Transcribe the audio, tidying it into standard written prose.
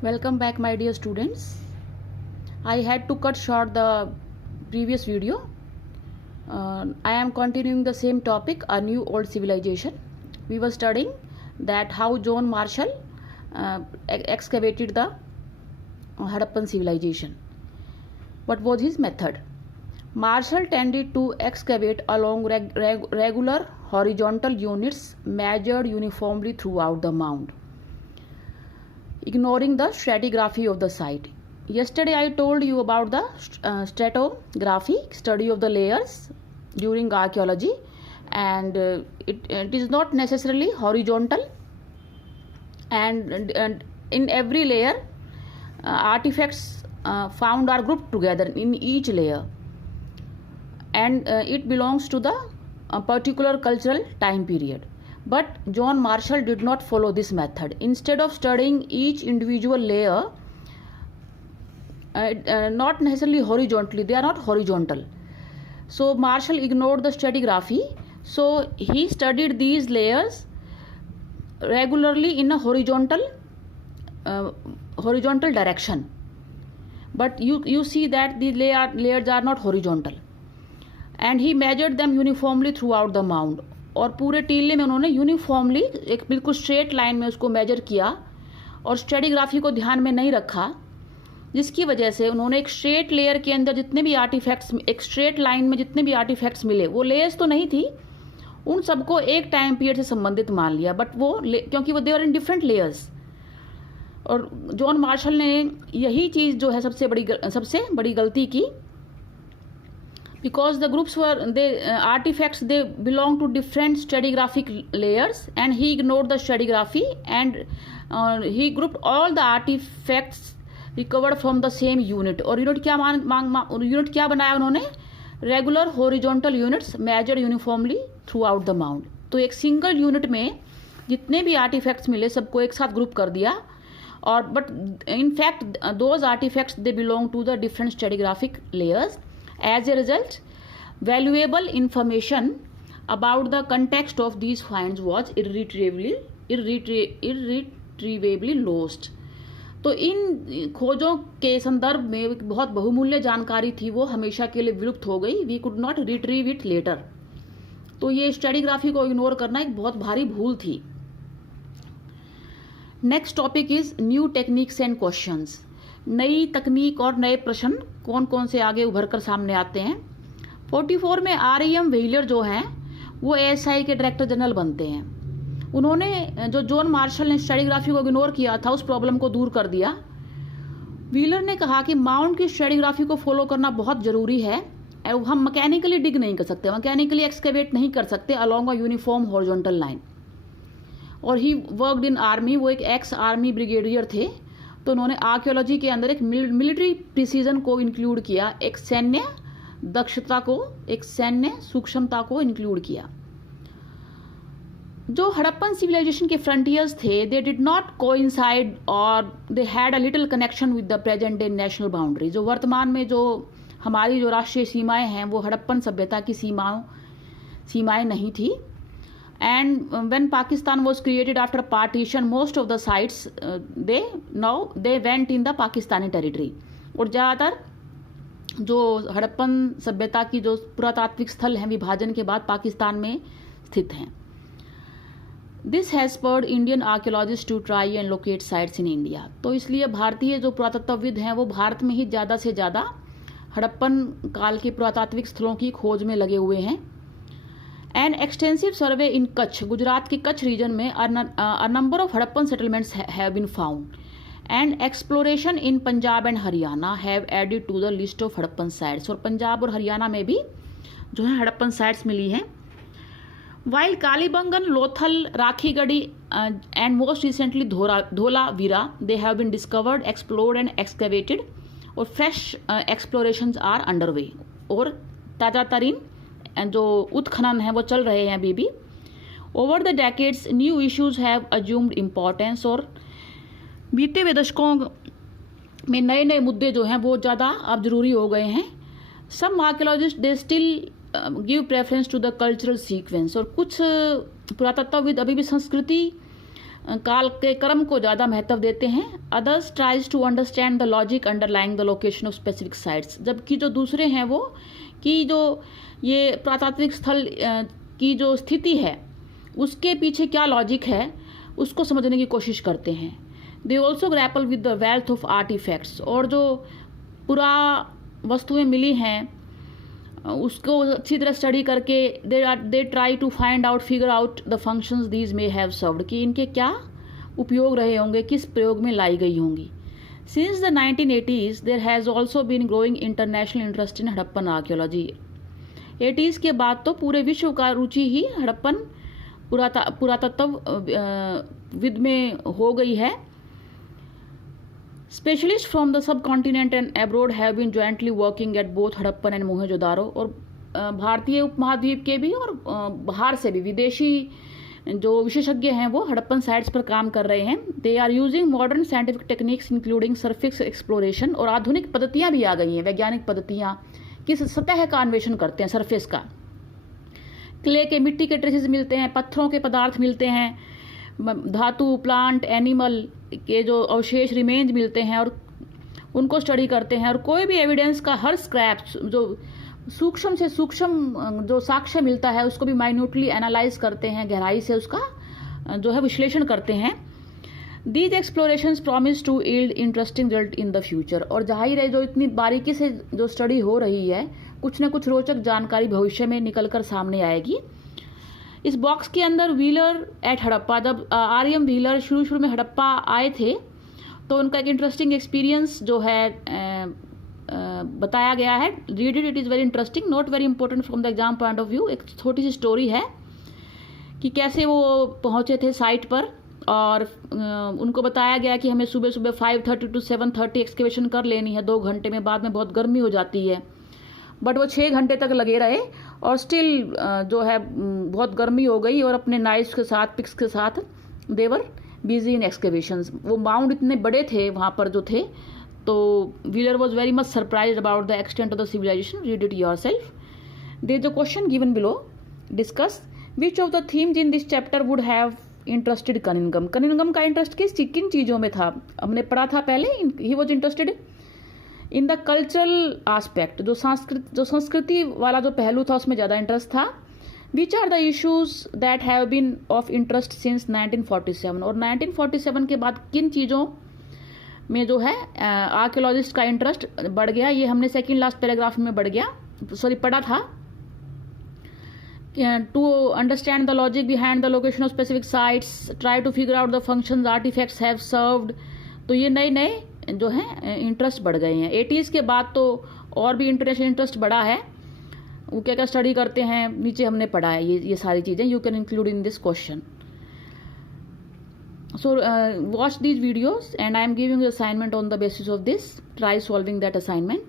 Welcome back, my dear students. I had to cut short the previous video. I am continuing the same topic, a new old civilization. We were studying that how John Marshall excavated the Harappan civilization. What was his method? Marshall tended to excavate along regular horizontal units measured uniformly throughout the mound, ignoring the stratigraphy of the site. Yesterday I told you about the stratigraphy, study of the layers during archaeology, and it is not necessarily horizontal, and in every layer artifacts found are grouped together in each layer, and it belongs to the particular cultural time period. But John Marshall did not follow this method. Instead of studying each individual layer, not necessarily horizontally, they are not horizontal. So Marshall ignored the stratigraphy. So he studied these layers regularly in a horizontal direction. But you see that these layers are not horizontal. And he measured them uniformly throughout the mound. और पूरे टीले में उन्होंने uniformly एक बिल्कुल straight line में उसको major किया और स्ट्रेटिग्राफी को ध्यान में नहीं रखा, जिसकी वजह से उन्होंने एक स्ट्रेट लेयर के अंदर जितने भी आर्टिफैक्ट्स, एक स्ट्रेट लाइन में जितने भी आर्टिफैक्ट्स मिले, वो लेयर्स तो नहीं थी, उन सबको एक टाइम पीरियड से संबंधित मान लिया, बट वो क्योंकि वो देवर इन डिफरेंट लेयर्स. और जॉन मार्शल ने यही चीज़ जो है सबसे बड़ी गलती की, because the groups were artifacts, they belong to different stratigraphic layers, and he ignored the stratigraphy, and he grouped all the artifacts recovered from the same unit. और यूनिट क्या बनाया उन्होंने? Regular horizontal units measured uniformly through out the mound. तो एक single unit में जितने भी artefacts मिले सबको एक साथ ग्रुप कर दिया. और but in fact those artifacts they belong to the different stratigraphic layers. As a result, valuable information about the context of these finds was irretrievably lost. तो इन खोजों के संदर्भ में बहुत बहुमूल्य जानकारी थी, वो हमेशा के लिए विलुप्त हो गई. We could not retrieve it later. तो ये स्ट्रेटिग्राफी को इग्नोर करना एक बहुत भारी भूल थी. Next topic is new techniques and questions. नई तकनीक और नए प्रश्न कौन कौन से आगे उभर कर सामने आते हैं. 44 में REM व्हीलर जो हैं वो ASI के डायरेक्टर जनरल बनते हैं. उन्होंने जो जॉन मार्शल ने स्ट्रेटिग्राफी को इग्नोर किया था उस प्रॉब्लम को दूर कर दिया. व्हीलर ने कहा कि माउंट की स्ट्रेटिग्राफी को फॉलो करना बहुत जरूरी है. हम मैकेनिकली डिग नहीं कर सकते, मैकेनिकली एक्सकेवेट नहीं कर सकते along a uniform horizontal line. और ही वर्कड इन आर्मी, वो एक एक्स आर्मी ब्रिगेडियर थे. तो उन्होंने आर्कियोलॉजी के अंदर एक मिलिट्री प्रिसीजन को इंक्लूड किया, एक सैन्य दक्षता को, एक सैन्य सूक्ष्मता को इंक्लूड किया. जो हड़प्पन सिविलाइजेशन के फ्रंटियर्स थे, दे डिड नॉट कोइंसाइड और they had a little connection with the present day national boundary. जो वर्तमान में जो हमारी जो राष्ट्रीय सीमाएं हैं वो हड़प्पन सभ्यता की सीमाएं नहीं थी. And when Pakistan was created after partition, most of the sites they went in the Pakistani territory. और ज़्यादातर जो हड़प्पन सभ्यता की जो पुरातात्विक स्थल हैं विभाजन के बाद पाकिस्तान में स्थित हैं. This has spurred Indian archaeologists to try and locate sites in India. तो इसलिए भारतीय जो पुरातत्वविद हैं वो भारत में ही ज़्यादा से ज़्यादा हड़प्पन काल के पुरातात्विक स्थलों की खोज में लगे हुए हैं. An extensive survey in Kutch, Gujarat के कच्छ रीजन में a number of Harappan settlements have been found, and exploration in Punjab and Haryana have added to the list of Harappan sites. और पंजाब और हरियाणा में भी जो है हड़प्पन साइट्स मिली हैं. While Kalibangan, Lothal, Rakhigarhi and most recently Dholavira, they have been discovered, explored and excavated, और fresh explorations are underway. और ताज़ा तरीन जो उत्खनन है वो चल रहे हैं अभी भी. Over the decades new issues have assumed importance. और बीते हुए दशकों में नए नए मुद्दे जो हैं वो ज़्यादा अब जरूरी हो गए हैं. Some archaeologists they still give preference to the cultural sequence. और कुछ पुरातत्वविद अभी भी संस्कृति काल के क्रम को ज़्यादा महत्व देते हैं। Others tries to understand the logic underlying the location of specific sites, जबकि जो दूसरे हैं वो कि जो ये पुरातात्विक स्थल की जो स्थिति है उसके पीछे क्या लॉजिक है उसको समझने की कोशिश करते हैं। They also grapple with the wealth of artifacts, और जो पुरा वस्तुएं मिली हैं उसको अच्छी तरह स्टडी करके they try to find out figure out the functions these may have served, कि इनके क्या उपयोग रहे होंगे, किस प्रयोग में लाई गई होंगी। Since the 1980s there has also been growing international interest in Harappan archaeology. 80s के बाद तो पूरे विश्व का रुचि ही हड़प्पन पुरातत्व विद में हो गई है। Specialists from the subcontinent and abroad have been jointly working at both Harappan and Mohenjodaro, और भारतीय उपमहाद्वीप के भी और बाहर से भी विदेशी जो विशेषज्ञ हैं वो हड़प्पन साइट्स पर काम कर रहे हैं। They are using modern scientific techniques including surface exploration, और आधुनिक पद्धतियाँ भी आ गई हैं, वैज्ञानिक पद्धतियाँ किस सतह का अन्वेषण करते हैं, सरफेस का। क्ले के मिट्टी के ट्रेसेस मिलते हैं, पत्थरों के पदार्थ मिलते हैं, धातु, प्लांट, एनिमल के जो अवशेष रिमेन्स मिलते हैं और उनको स्टडी करते हैं, और कोई भी एविडेंस का हर स्क्रैप जो सूक्ष्म से सूक्ष्म जो साक्ष्य मिलता है उसको भी माइन्यूटली एनालाइज करते हैं, गहराई से उसका जो है विश्लेषण करते हैं। These explorations promise to yield interesting result in the future, और जाहिर है जो इतनी बारीकी से जो स्टडी हो रही है कुछ न कुछ रोचक जानकारी भविष्य में निकलकर सामने आएगी। इस बॉक्स के अंदर व्हीलर एट हड़प्पा, जब आर.एम. व्हीलर शुरू में हड़प्पा आए थे तो उनका एक इंटरेस्टिंग एक्सपीरियंस जो है बताया गया है। Read it, it is very interesting, not very important from the exam point of view. एक छोटी सी स्टोरी है कि कैसे वो पहुंचे थे साइट पर, और उनको बताया गया कि हमें सुबह सुबह 5:30 to 7:30 एक्सकेवेशन कर लेनी है 2 घंटे में, बाद में बहुत गर्मी हो जाती है। बट वो 6 घंटे तक लगे रहे और स्टिल जो है बहुत गर्मी हो गई, और अपने नाइफ्स के साथ, पिक्स के साथ देवर बिजी इन एक्सकेवेशंस। वो माउंड इतने बड़े थे वहाँ पर जो थे, तो Wheeler was very much surprise about the extent of the civilisation. Read it yourself. There is a question given below, discuss which of the themes in this chapter would have interested Cunningham. Cunningham का interest किन चीज़ों में था, हमने पढ़ा था पहले। He was interested in the cultural aspect, जो संस्कृति वाला जो पहलू था उसमें ज़्यादा इंटरेस्ट था। Which are the issues that have been of interest since 1947, और 1947 के बाद किन चीज़ों में जो है आर्कियोलॉजिस्ट का इंटरेस्ट बढ़ गया, ये हमने सेकेंड लास्ट पैराग्राफ में पढ़ा था। To understand the logic behind the location of specific sites, try to figure out the functions artifacts have served. तो ये नए जो है इंटरेस्ट बढ़ गए हैं। 80s के बाद तो और भी इंटरनेशनल इंटरेस्ट बढ़ा है। वो क्या क्या स्टडी करते हैं नीचे हमने पढ़ा है, ये सारी चीज़ें you can include in this question. So watch these videos and I am giving you assignment on the basis of this. Try solving that assignment.